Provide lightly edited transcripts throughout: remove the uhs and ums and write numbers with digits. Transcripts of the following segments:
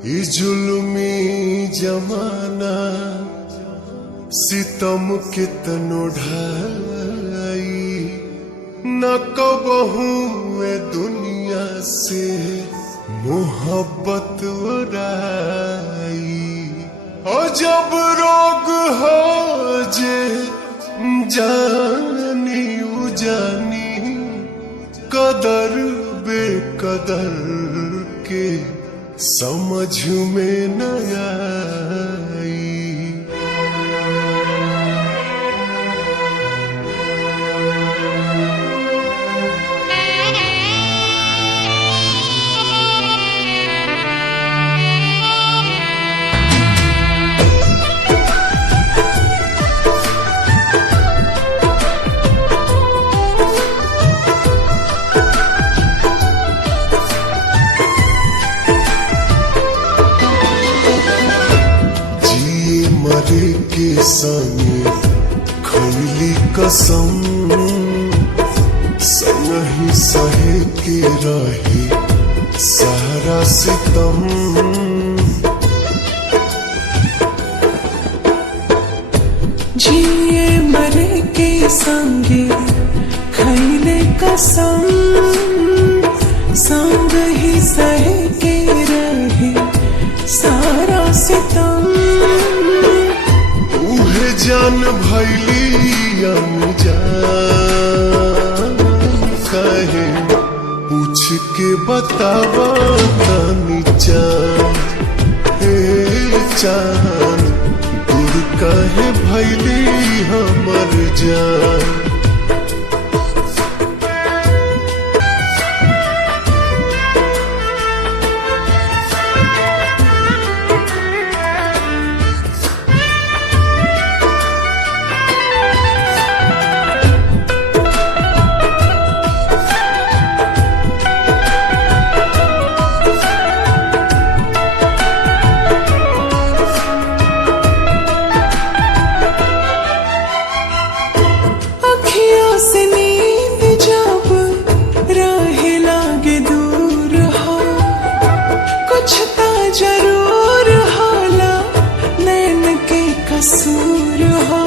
ई जुल्मी जमाना सितम कितनो ढाई, न कबहू ए दुनिया से मोहब्बत उड़ाई। और जब रोग हो जे जानी उजानी, कदर बेकदर के समझ में न आई। के संगे खैली कसम, संगही सहे के रहे सारा सितम। जिए मरे के संगे खैले कसम, संग ही सहे के रहे सारा सितम। जान भैली अनजान कहे पूछ के बतावा तानी चान, हे चान दूर कहे भैली हमर जान। कसूर हो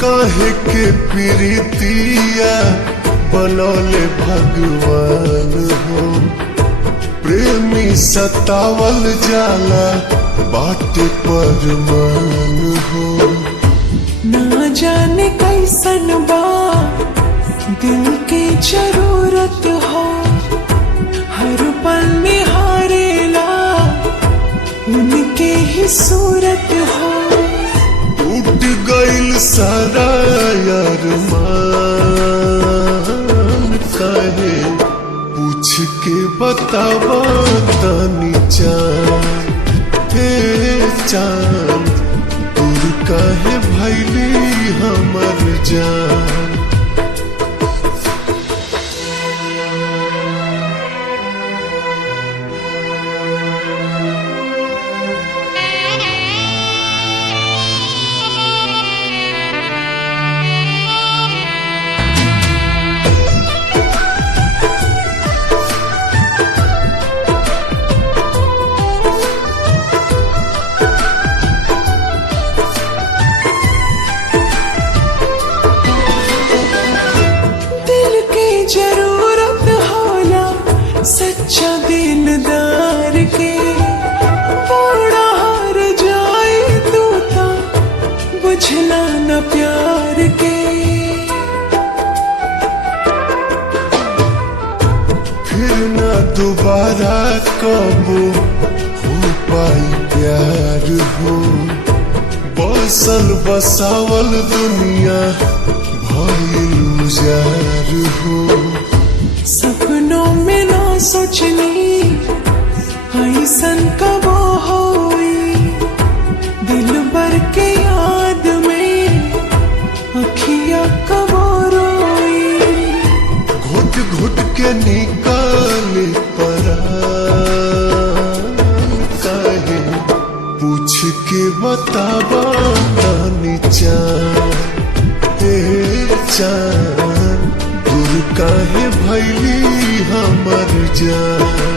काहे के प्रीतिया बनौले भगवान हो, प्रेमी सतावल जाला बाटे पर मान हो। ना जाने कैसन बा दिल की जरूरत हो, हर पल निहारेला उनके ही सूरत हो। टूट गइल सारा अरमान कहे पूछ के बतावा तानी चान, हे चान दूर काहे भैली हमर जान। सच्चा दिलदार के बड़ा हार जाए तू ता बुझला न प्यार के। फिर न दोबारा कबो हो पाई प्यार हो, बसल बसावल दुनिया भइल उजार हो। सपनों में ना सोचनी ऐसन कब होई, दिल भर के याद में अखियां कब रोई। घुट घुट के निकाले परान कहे पूछ के बतावा तानी चान, हे चान दूर काहे भैली हम मर जाए।